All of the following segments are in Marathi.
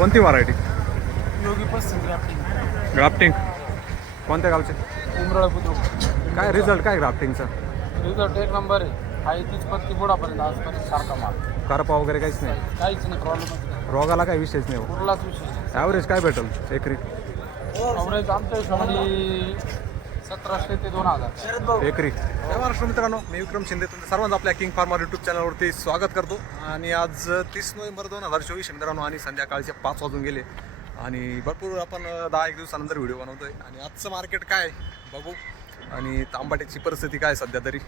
कोणती व्हरायटी योगी ग्राफ्टिंग ग्राफ्टिंग कोणत्या गावचे? उमराळ बुद्रुक. काय रिझल्ट काय ग्राफ्टिंगचा रिझल्ट एक नंबर आहे. आहे तीच पत्ती बुडापर्यंत आजपर्यंत सारखा माल. करपा वगैरे काहीच नाही? काहीच नाही प्रॉब्लेमच नाही. रोगाला काही विषयच नाही हो. कुठलाच विषय ॲव्हरेज काय भेटेल? एकरी? अवरेज आमच्या हिशोबाने सतराशे ते दोन हजार. एकरी. महाराष्ट्र मित्रांनो मी विक्रम शिंदे. तुमचं सर्वांचं आपल्या किंग फार्मर यूट्यूब चॅनलवरती स्वागत करतो. आणि आज तीस नोव्हेंबर दोन हजार चोवीस मित्रांनो आणि संध्याकाळचे पाच वाजून गेले. आणि भरपूर आपण दहा एक दिवसानंतर व्हिडिओ बनवतोय. आणि आजचं मार्केट काय बघू. आणि तांबाट्याची परिस्थिती काय सध्या तरी.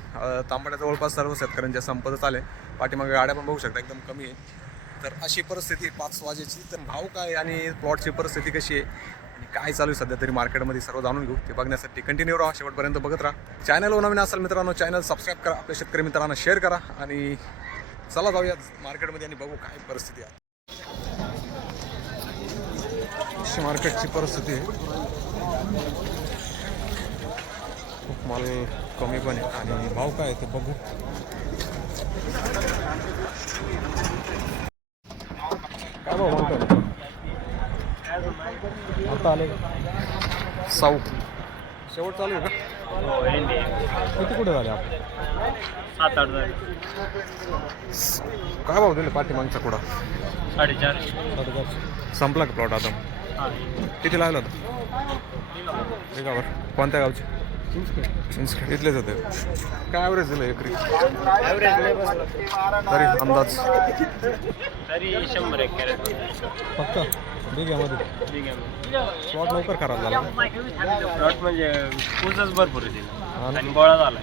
तांबाट्या जवळपास सर्व शेतकऱ्यांच्या संपतच आले पाठीमागे गाड्या पण बघू शकता एकदम कमी आहे. तर अशी परिस्थिती पाच वाजेची. तर भाव काय आणि प्लॉटची परिस्थिती कशी आहे? आणि काय चालू आहे सध्या तरी मार्केटमध्ये सर्व जाणून घेऊ. ते बघण्यासाठी कंटिन्यू राहा शेवटपर्यंत बघत राहा. चॅनलवर नवीन असेल मित्रांनो चॅनल सबस्क्राईब करा आपल्या शेतकरी मित्रांना शेअर करा आणि चला जाऊया मार्केटमध्ये आणि बघू काय परिस्थिती आहे. मार्केटची परिस्थिती आहे. खूप माल कमी पण आहे आणि भाव काय आहे ते बघू. काय भाव आता आले साऊ शेवट चालू आहे का? किती कुठे झाले आपण? सात आठ झाले. काय भाव दिले पाठीमागचा कुडा? साडेचार. संपला का प्लॉट आता? किती लागला होता? एकावर. कोणत्या गावचे? चिंचखेड. इथलेच होते. काय ॲव्हरेज दिलं एकरी? तरी अंदाज. तरी शंभर एक कॅरेट फक्त बिघ्यामध्ये प्लॉट लवकर खराब झाला प्लॉट म्हणजे ऊसच भरपूर आहे हा. आणि गोळा झाला.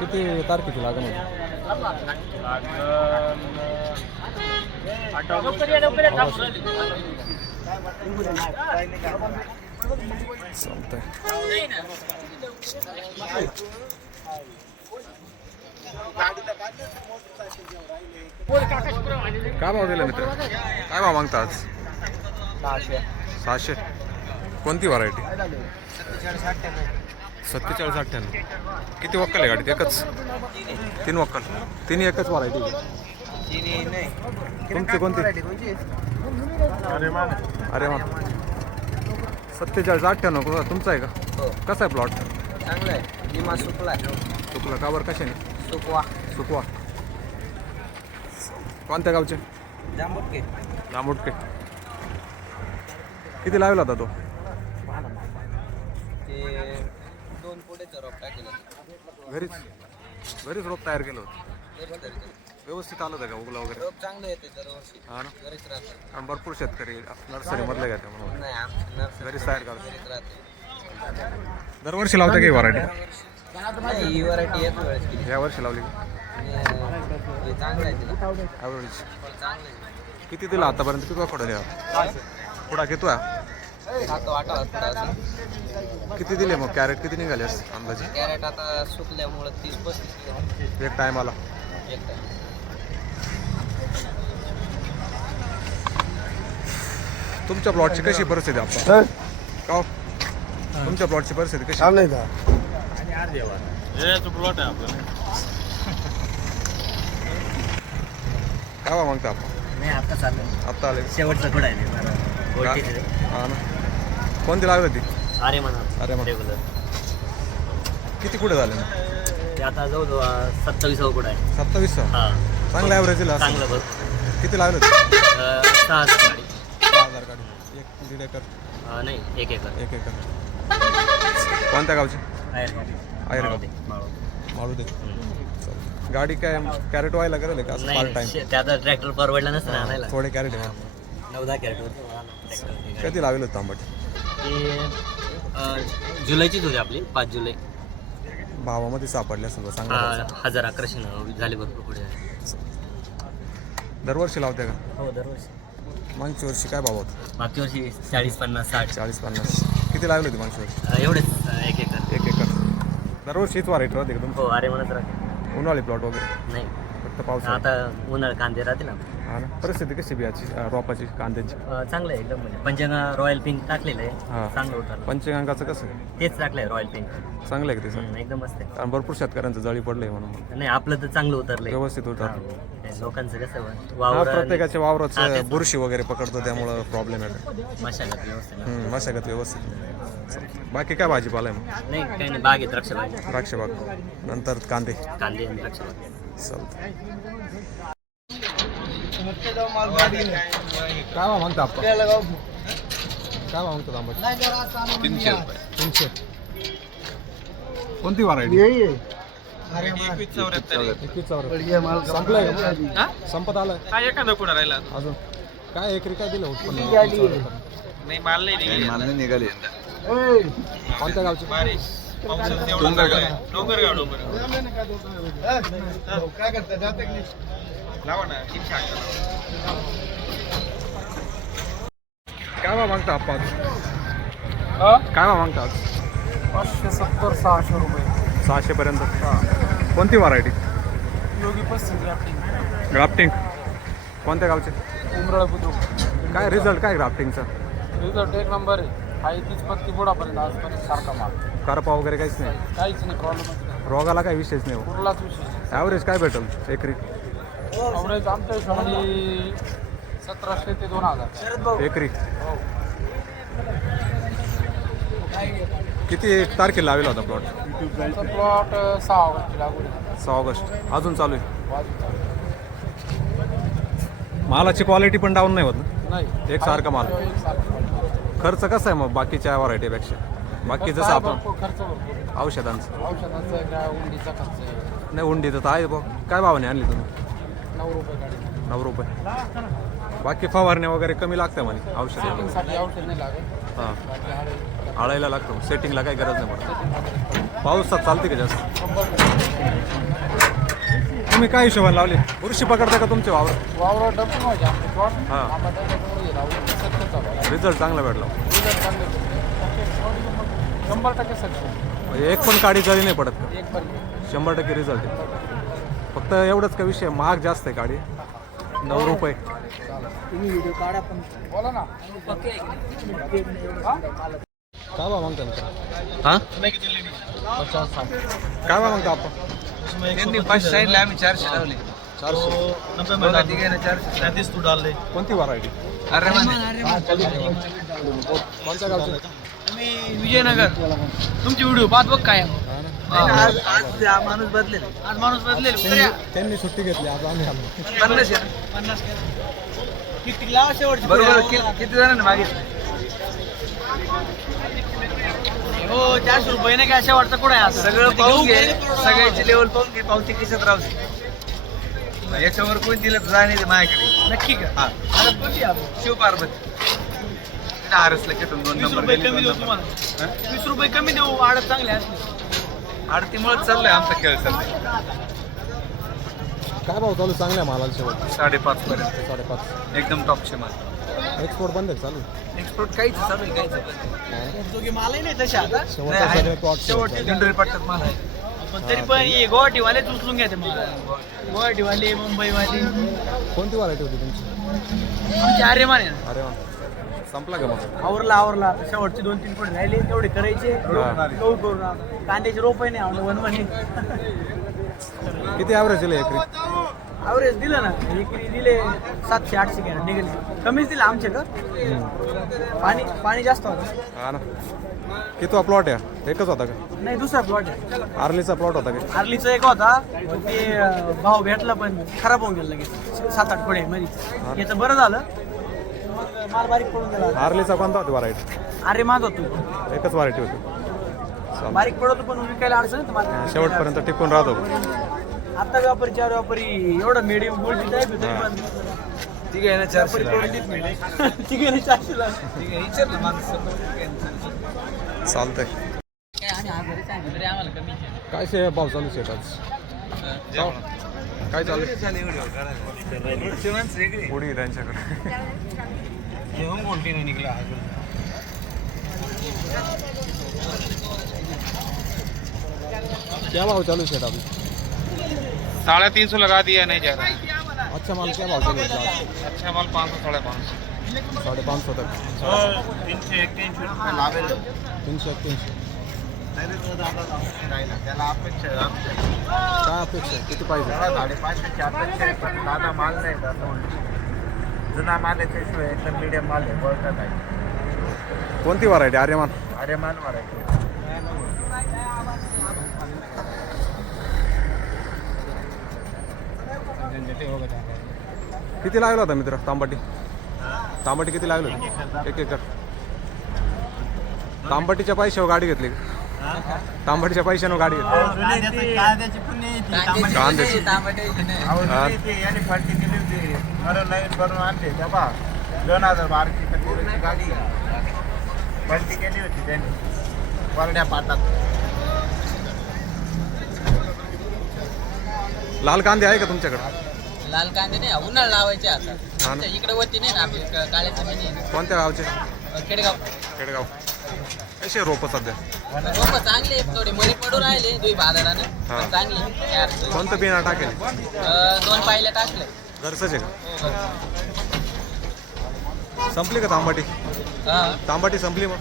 किती तारखेची लागण होती चालतंय. काय भाव दिला मित्र? काय भाव मागता आज? सहाशे. कोणती व्हरायटी सत्तेचाळीस अठ्ठ्याण्णव. किती वक्कल आहे गाडीत? एकच. तीन वक्कल. तिन्ही एकच व्हरायटी तुमची कोणती अरे वा सत्तेचाळीस अठ्ठ्याण्णव तुमचा आहे का? कसा आहे प्लॉट चांगलं आहे. विमा सुकला चुकला का बरं? कशाने? सुकवा. सुकवा. कोणत्या गावचे? जांबुटके लांबुटके किती लावला होता तो? ते दोन पुढेचं रोप टाकेलं घरीच घरीच रोप तयार केलं होतं. व्यवस्थित आलं होतं का उगला वगैरे? रोप चांगलं येते दरवर्षी. हा ना? घरीच राहतं. कारण भरपूर शेतकरी नर्सरीमधले घेते म्हणून? नाही आमचं घरीच तयार करतात. घरीच राहते. दरवर्षी लावता काही व्हरायटी नाही ही व्हरायटी एक वेळेस केली. या वर्षी लावली आणि हे चांगलं आहे तिला. ॲव्हरेज फळ चांगलं आहे. किती दिला आतापर्यंत? किती खोडं या पुढा घेतोय? सात आठ वाजता अजून किती दिले मग? कॅरेट किती निघाले असते अंदाजे? कॅरेट आता सुकल्यामुळं तीस पस्तीस एक टायमाला एक time. तुमच्या प्लॉटची कशी परिस्थिती आपण का हो? तुमच्या प्लॉटची परिस्थिती कशी? नाही का? प्लॉट आहे आपलं काय मागता आपण? नाही आता चाललं आत्ता आले. शेवटचा थोडा आहे? हा ना. कोणती लागली होती? अरे म्हणा. अरे मग रेग्युलर किती कुठे झाले? ते आता जवळ सत्तावीसावं कुठं आहे. सत्तावीस हा. चांगलं ॲव्हरेज दिला चांगलं बघ. किती लागले होते? अं, सहा हजार गाडी. सहा हजार गाडी. एक दीड एकर. अं, नाही एक एकर. एक एकर. कोणत्या गावची? माळवते. माळू दे. गाडी काय कॅरेट व्हायला करेल का? पार्ट नाही टाइम शे- ते आता ट्रॅक्टर परवडला नसतं ना आणायला. थोडे कॅरेट आहे. नऊ दहा कॅरेट होतं. कधी लावेल होतं आंबट ते जुलैचीच होती आपली पाच जुलै. भावामध्ये सापडले असेल बा, चांगला. हा, हजार अकराशे झाले भरपूर पुढे. दरवर्षी लावते का? हो दरवर्षी. मागच्या वर्षी काय भाव होता? मागच्या वर्षी चाळीस पन्नास साठ. चाळीस पन्नास. किती लागली होती मागच्या वर्षी? अं, एवढेच अं, एक एकर. एक एकर. दरवर्षीच वारेट राहते का हो अरे म्हणत राहते. तुमचं उन्हाळी प्लॉट वगैरे? नाही. फक्त पावसाळा आता उन्हाळा कांदे राहते ना. हा ना. परिस्थिती कशी बियाची रोपाची कांद्याची? अ, चांगलं आहे एकदम म्हणजे. पंचंगा रॉयल पिंक टाकलेलं हा. आहे चांगलं होतं पंचगांगाचं कसं आहे? तेच टाकलंय रॉयल पिंक. चांगलं आहे का ते सर हम्म, एकदम मस्त आहे. कारण भरपूर शेतकऱ्यांचं जळी पडलंय म्हणून. नाही आपलं तर चांगलं उतरलंय. व्यवस्थित हा, उतरलं. हो. लोकांचं कसं हा वावर प्रत्येकाच्या वावराचं. बुरशी वगैरे पकडतो त्यामुळं प्रॉब्लेम येतो मशागत व्यवस्थित हम्म, मशागत व्यवस्थित बाकी काय भाजीपाला आहे मग? नाही काही नाही बाग आहे द्राक्ष द्राक्ष बाग नंतर कांदे. कांदे आणि द्राक्ष काय म्हणता आपण काय आंबट तीनशे तीनशे कोणती व्हरायटी एकवीस चौऱ्याहत्तर संपलाय का संपत आलाय हा एखादा कुठं राहिला अजून काय एकरी काय दिलं उत्पन्न नाही माल नाही निघाले. कोणत्या गावचे? डोंगरगाव. डोंगरगाव डोंगरगाव. लावा ना तीनशे अठरा काय भाव मागता आपण काय भाव मागता आज? पाचशे सत्तर सहाशे रुपये. सहाशे पर्यंत कोणती व्हरायटी? योगी पस्तीस ग्राफ्टिंग ग्राफ्टिंग कोणत्या गावचे? उमराळ बुद्रुक. काय रिझल्ट काय ग्राफ्टिंगचा रिझल्ट एक नंबर आहे. आहे तीच पत्ती बुडापर्यंत आजपर्यंत सारखा माल. करपा वगैरे काहीच नाही? काहीच नाही प्रॉब्लेमच नाही. रोगाला काही विषयच नाही हो. कुठलाच विषय ॲव्हरेज काय भेटेल एकरी? अवरेज आमच्या हिशोबाने सतराशे ते दोन हजार. एकरी. किती तारखेला लावेला होता प्लॉट आमचा प्लॉट सहा ऑगस्टची लागवड आहे. सहा ऑगस्ट. अजून चालू आहे? वाजूचा. मालाची क्वालिटी पण डाऊन नाही होत ना? नाही. एकसारखा माल. एकसारखा खर्च कसा आहे मग बाकीच्या व्हरायटीपेक्षा बाकी जसं आपण भरपूर खर्च भरपूर. औषधांचं. औषधाचा आहे काय उंडीचा खर्च आहे. नाही उंडीचं तर आहे बघ. काय भावाने आणली तुम्ही? नऊ रुपये गाडी. नऊ रुपये. बाकी फवारण्या वगैरे कमी लागतं म्हणे औषध सेटिंगसाठी औषध नाही लागत. हां. बाकी हाडे आळायला लागतो सेटिंगला काही गरज नाही पडत. पावसात चालते का जास्त? तुम्ही काय हिशोबाने लावले? बुरशी पकडता का तुमचे वावर? वावरावर आमचे प्लॉट हा. आम्हाला हे रिझल्ट चांगला भेटला. रिझल्ट चांगले शंभर टक्के सक्सेस. म्हणजे एक पण काडी जळी नाही पडत का? एक शंभर टक्के रिझल्ट आहे. फक्त एवढंच का विषय? महाग जास्त आहे गाडी नऊ रुपये. तुम्ही व्हिडिओ काढा पण. बोला ना. काय बा मागता ना हा? काय बा मागता आपण? त्यांनी पाचशे सांगितले आम्ही चारशे लावले. चारशे. सैंतीस तू डाल कोणती व्हरायटी अरे मी विजयनगर. तुमची व्हिडिओ पाहत बघ काय. आज आज माणूस बदलेल. आज माणूस बदलेल. त्यांनी- सुट्टी घेतली आज आम्ही आलो. पन्नास पन्नास किती लावा शेवटची बरोबर. किती जणांनी मागितलं? हो चारशे रुपये नाही काय शेवटचा कुठं आहे सगळं पाहून घे. सगळ्याची लेवल पाहून घे. पावती खिशात राहू दे. याच्यावर कोण दिलं तर जाणे माझ्याकडे. नक्की का? हा. शिव पार्वती आरसला दोन नंबर कमी देऊ तुम्हाला. वीस रुपये कमी देऊ आडत चांगले असले. आडतीमुळे चाललंय आमचा खेळ चाललाय काय भाव चालू चांगल्या मालाला शेवट. साडेपाच पर्यंत. साडेपाच. एकदम टॉपचे माल. एक्सपोर्ट बंद आहे चालू? एक्सपोर्ट काहीच चालू आहे काहीच मालही नाही तसे आता. शेवटचे पट्ट्यात माल आहे. पण तरी पण हे गुवाहाटीवालेच उचलून घ्यायचे माल गुवाहाटीवाले मुंबईवाले. कोणती व्हरायटी होती तुमची? आमचे आर्यमान आहे ना. अरे वा संपला का मग? आवरला आवरला. शेवटचे दोन तीन पण राहिले तेवढे करायचे. गहू करून आता. कांद्याचे रोपही नाही आवडलं वन किती ॲव्हरेज दिलं एकरी? ॲव्हरेज दिलं ना. एकरी दिले सातशे आठशे घ्या निघाले. कमीच दिलं आमचे का पाणी पाणी जास्त होतं. हा ना. कितवा प्लॉट आहे. एकच होता का? नाही दुसरा प्लॉट आहे. आर्लीचा प्लॉट होता का? आर्लीचा एक होता. पण ते अं, भाव भेटला पण खराब होऊन गेला लगेच. सात आठ पुढे मध्ये याचं बरं झालं. मग माल बारीक पडून गेला. आर्लीचा कोणता होती व्हरायटी अरे माग होतो एकच व्हरायटी होती. बारीक पडतो पण विकायला अडचण येते मला. शेवटपर्यंत टिकून राहतो. आता व्यापारी चार व्यापारी एवढा मिडियम गोल्ड टाईप तरी पण ठीक आहे ना चारशे ठीक आहे ना चारशे ला ठीक आहे विचारलं माझं चालतंय. काय शे भाव चालू शेत आज भाव? काय चालू उडी त्यांच्याकडे. निघला क्या भाव चालू शेत अभी साढ़े तीन सौ लगा दिया नहीं जा रहा है। अच्छा माल क्या भाव से घेतला अच्छा माल पाच सौ साडे पाच साडे पाच सौ तक. तीनशे एक्क्याऐंशी रुपये लावेल तीनशे एक्क्याऐंशी त्याला अपेक्षा काय अपेक्षा आहे? किती पाहिजे? साडेपाचशेची अपेक्षा आहे पण दादा माल नाही दादा जुना माल आहे त्याशिवाय एकदम मिडियम माल आहे बळकट आहे कोणती व्हरायटी आर्यमान? अरे व्हरायटी मारायचे किती लागला होता मित्र तांबाटी? तांबाटी किती लागलं? एक एकर. तांबाटीच्या पैशावर गाडी घेतली? तांबाटीच्या पैशानं गाडी घेतली. कांद्याची दोन हजार बाराची गाडी केली होती त्यांनी पाटात लाल कांदे आहे का तुमच्याकडे? लाल कांदे नाही उन्हाळा लावायचे आता. हा ना. इकडे वरती नाही ना आपली क- काळ्या जमिनी आहे. कोणत्या गावचे? अ, खेडेगाव. खेडगाव. कसे रोप सध्या? रोप चांगले आहेत, थोडे मरी पडू राहिले दुई बाजारानं हा. चांगली तयार. कोणतं बिना टाकेल? अ, दोन पायल्या टाकले घरचंच आहे का? संपली का तांबाटी? हा. तांबाटी संपली मग?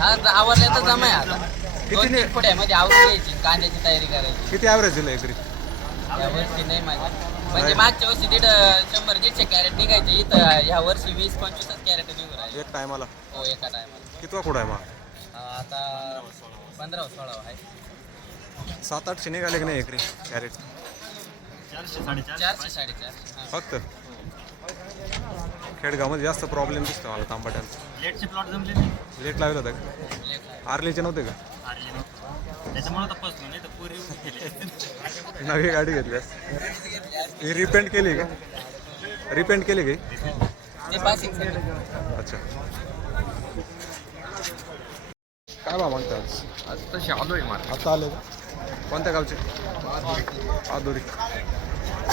हा, आवरले तर जमाय आता. किती दोन ने- तीन फुट्यामध्ये आवरून घ्यायची कांद्याची तयारी करायची. किती ॲव्हरेज दिलं एकरी? या वर्षी नाही माझ्या. म्हणजे मागच्या वर्षी दीड शंभर दीडशे कॅरेट निघायचे इथं. ह्या वर्षी वीस पंचवीसच कॅरेट निघून राहिले. एक टायमाला हो एका टायमाला कितवा कुठं आहे मग? आता पंधरा सोळा आहे. सात आठशे निघाले की नाही एकरी कॅरेट? चारशे हा. फक्त? खेडगावमध्ये जास्त प्रॉब्लेम दिसतो मला तांबाट्यांचा लेटचे प्लॉट जमले नाही. लेट लागलं होतं का. आरलीचे नव्हते का? हारले त्याच्यामुळे तर फसलो नाही तर पूर्वी गेले नवी गाडी घेतली ही रिपेंट केली का? रिपेंट केली का. अच्छा. काय बा मागता आज? आज तशी आलोय मला आता आले का? कोणत्या गावचे? आदोरी.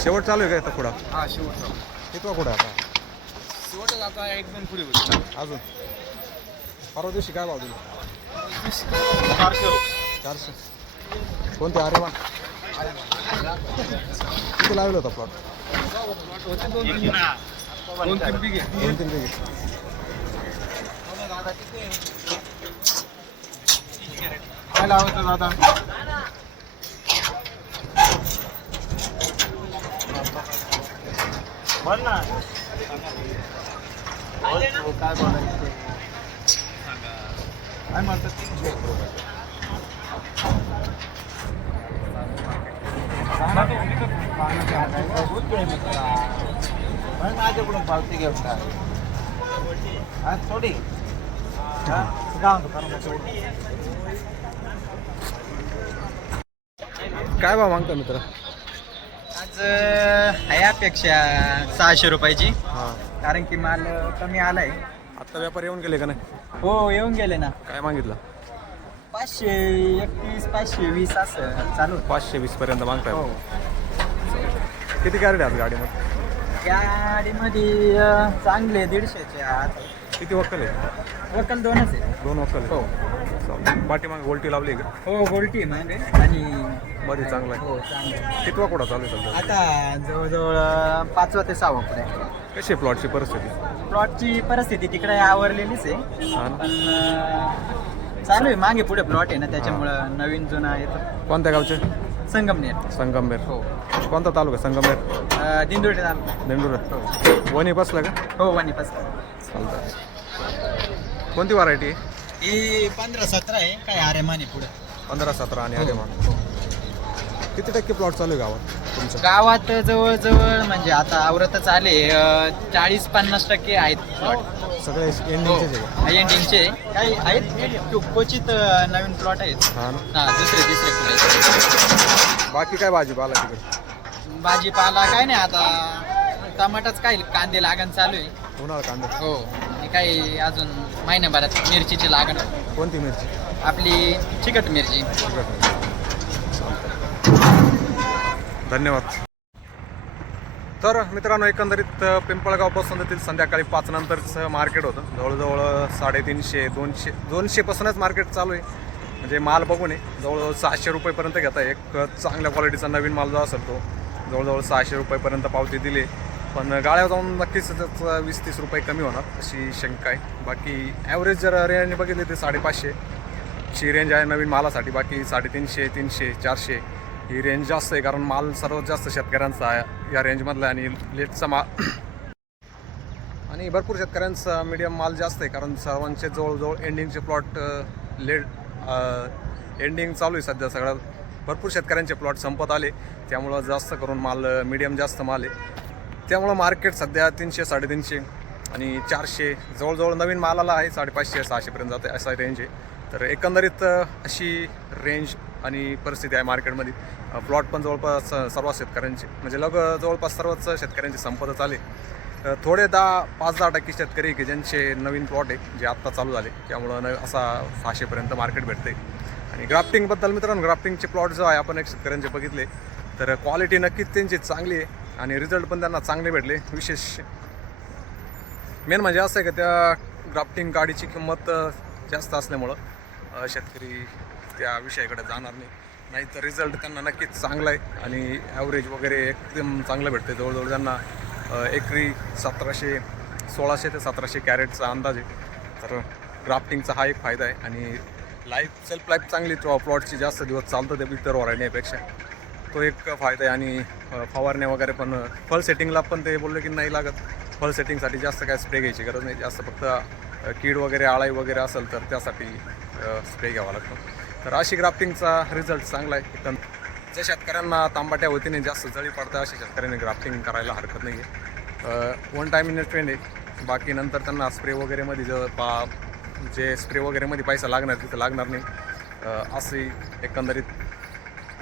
शेवट चालू आहे का इथं पुढा? हा शेवटचा कितवा कुठं आहे आता? शेवटच आता एक दोन पुढे होती अजून? परवा दिवशी काय भाव दिला? चारशे. कोणते? आर्यमान. किती लावला होता प्लॉट दोन तीन बिघे दोन तीन बिघे काय लावतो दादा बोल ना काय बोलायचं? काय म्हणतात? पण माझ्याकडून पावती घेऊन काय हा थोडी हा? काय भाव मागता मित्र? आज आहे अपेक्षा सहाशे रुपयाची. हां. कारण की माल कमी आलाय. आत्ता व्यापारी येऊन गेले का नाही? हो येऊन गेले ना. काय मागितलं? पाचशे एकतीस पाचशे वीस असं चालू. पाचशे वीस पर्यंत मागताय. हो. किती कॅरेट आहेत गाडीमध्ये? गाडीमध्ये अं, चांगले दीडशेचे आत किती वक्कल आहे वकल दोनच आहे दोन वक्कल हो. आहे पाठीमागे गोल्टी लावली का? हो गोल्टी आहे म्हणजे आणि मध्ये चांगला आहे. हो चांगलं कितवा चालू आहे सध्या? आता जवळजवळ अं, पाचवा ते सहावा पुढे कशी आहे प्लॉटची परिस्थिती? प्लॉटची परिस्थिती तिकडे आवरलेलीच आहे. हा ना? पण अं, चालू आहे. मागे पुढे प्लॉट आहे ना त्याच्यामुळं नवीन जुना येतो कोणत्या गावचे? संगमनेर. संगमनेर. हो. कोणता तालुका? संगमनेर? दिंडोरी तालुका. देंडूर. वणी बसला का? हो वाणीपास चालतं कोणती व्हरायटी आहे? ही पंधरा सतरा आहे काय अरे माने पुढे. पंधरा सतरा आणि आर्यमान. किती टक्के प्लॉट चालू आहे गावात तुमचं? गावात जवळजवळ म्हणजे आता आवरतच आले चाळीस पन्नास टक्के आहेत प्लॉट सगळे का एंडिंगचे काही आहेत क्व- क्वचित अं, नवीन प्लॉट आहेत? हा. ना हा दुसरे तिसरे बाकी काय भाजीपाला तिकडे? भाजीपाला काय नाही आता. टमाटाच काय कांदे लागण चालू आहे. उन्हाळा कांदा. हो आणि काही अजून महिन्याभरात मिरचीची लागण. कोणती मिरची? आपली चिकट मिरची. धन्यवाद. तर मित्रांनो एकंदरीत पिंपळगावपासून येथील संध्याकाळी पाच नंतरचं मार्केट होतं. जवळजवळ साडेतीनशे दोनशे दोनशेपासूनच मार्केट चालू आहे. म्हणजे माल बघून आहे जवळजवळ सहाशे रुपयेपर्यंत घेता एक चांगल्या क्वालिटीचा नवीन माल जो असेल तो जवळजवळ सहाशे रुपयेपर्यंत पावती दिली पण गाळ्या जाऊन नक्कीच त्याचं वीस तीस रुपये कमी होणार अशी शंका आहे. बाकी ॲव्हरेज जर रेंज बघितली ते साडेपाचशे. ची रेंज आहे नवीन मालासाठी बाकी साडेतीनशे तीनशे चारशे ही रेंज जास्त आहे कारण माल सर्वात जास्त शेतकऱ्यांचा आहे. या रेंजमधला आहे आणि लेटचा माल आणि भरपूर शेतकऱ्यांचा मीडियम माल जास्त आहे कारण सर्वांचे जवळजवळ एंडिंगचे प्लॉट लेट एंडिंग चालू आहे सध्या सगळ्या भरपूर शेतकऱ्यांचे प्लॉट संपत आले त्यामुळं जास्त करून माल मीडियम जास्त माल आहे. त्यामुळं मार्केट सध्या तीनशे साडेतीनशे आणि चारशे जवळजवळ नवीन मालाला आहे साडेपाचशे सहाशेपर्यंत जाते असा रेंज आहे. तर एकंदरीत अशी रेंज आणि परिस्थिती आहे मार्केटमध्ये प्लॉट पण जवळपास सर्व शेतकऱ्यांचे. म्हणजे लग जवळपास सर्वच शेतकऱ्यांची संपतच आले. थोडे दहा पाच दहा टक्के शेतकरी की ज्यांचे नवीन प्लॉट आहे जे आत्ता चालू झाले. त्यामुळं न असा सहाशेपर्यंत मार्केट भेटते आणि ग्राफ्टिंगबद्दल मित्रांनो ग्राफ्टिंगचे प्लॉट जो आहे आपण एक शेतकऱ्यांचे बघितले. तर क्वालिटी नक्कीच त्यांची चांगली आहे आणि रिझल्ट पण त्यांना चांगले भेटले विशेष. मेन म्हणजे असं आहे का त्या ग्राफ्टिंग गाडीची किंमत जास्त असल्यामुळं शेतकरी त्या विषयाकडे जाणार नाही. नाही तर रिझल्ट त्यांना नक्कीच चांगला आहे. आणि ॲव्हरेज वगैरे एकदम चांगलं भेटते जवळजवळ त्यांना एकरी सतराशे सोळाशे ते सतराशे कॅरेटचा अंदाज आहे. तर ग्राफ्टिंगचा हा एक फायदा आहे. आणि लाईफ सेल्फ लाईफ चांगली प्लॉटची जास्त दिवस चालतं ते इतर वरायण्यापेक्षा तो एक फायदा आहे. आणि फवारण्या वगैरे पण फल सेटिंगला पण ते बोलले की नाही लागत. फल सेटिंगसाठी जास्त काय स्प्रे घ्यायची गरज नाही. जास्त फक्त कीड वगैरे आळाई वगैरे असेल तर त्यासाठी स्प्रे घ्यावा लागतो. तर अशी ग्राफ्टिंगचा रिझल्ट चांगला आहे. एकदम ज्या शेतकऱ्यांना तांबाट्या वतीने जास्त जळी पडतात अशा शेतकऱ्यांनी ग्राफ्टिंग करायला हरकत नाही आहे वन टाईम इन ट्रेंड आहे. बाकी नंतर त्यांना स्प्रे वगैरेमध्ये जर पा जे स्प्रे वगैरेमध्ये पैसा लागणार तिथं लागणार नाही. अशी एकंदरीत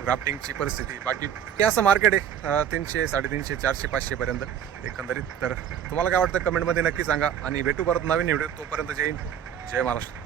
ग्राफ्टिंगची परिस्थिती. बाकी ते असं मार्केट आहे. तीनशे साडेतीनशे चारशे पाचशेपर्यंत एकंदरीत. तर तुम्हाला काय वाटतं? कमेंटमध्ये नक्की सांगा. आणि भेटू परत नवीन व्हिडिओ तोपर्यंत जय हिंद जय महाराष्ट्र.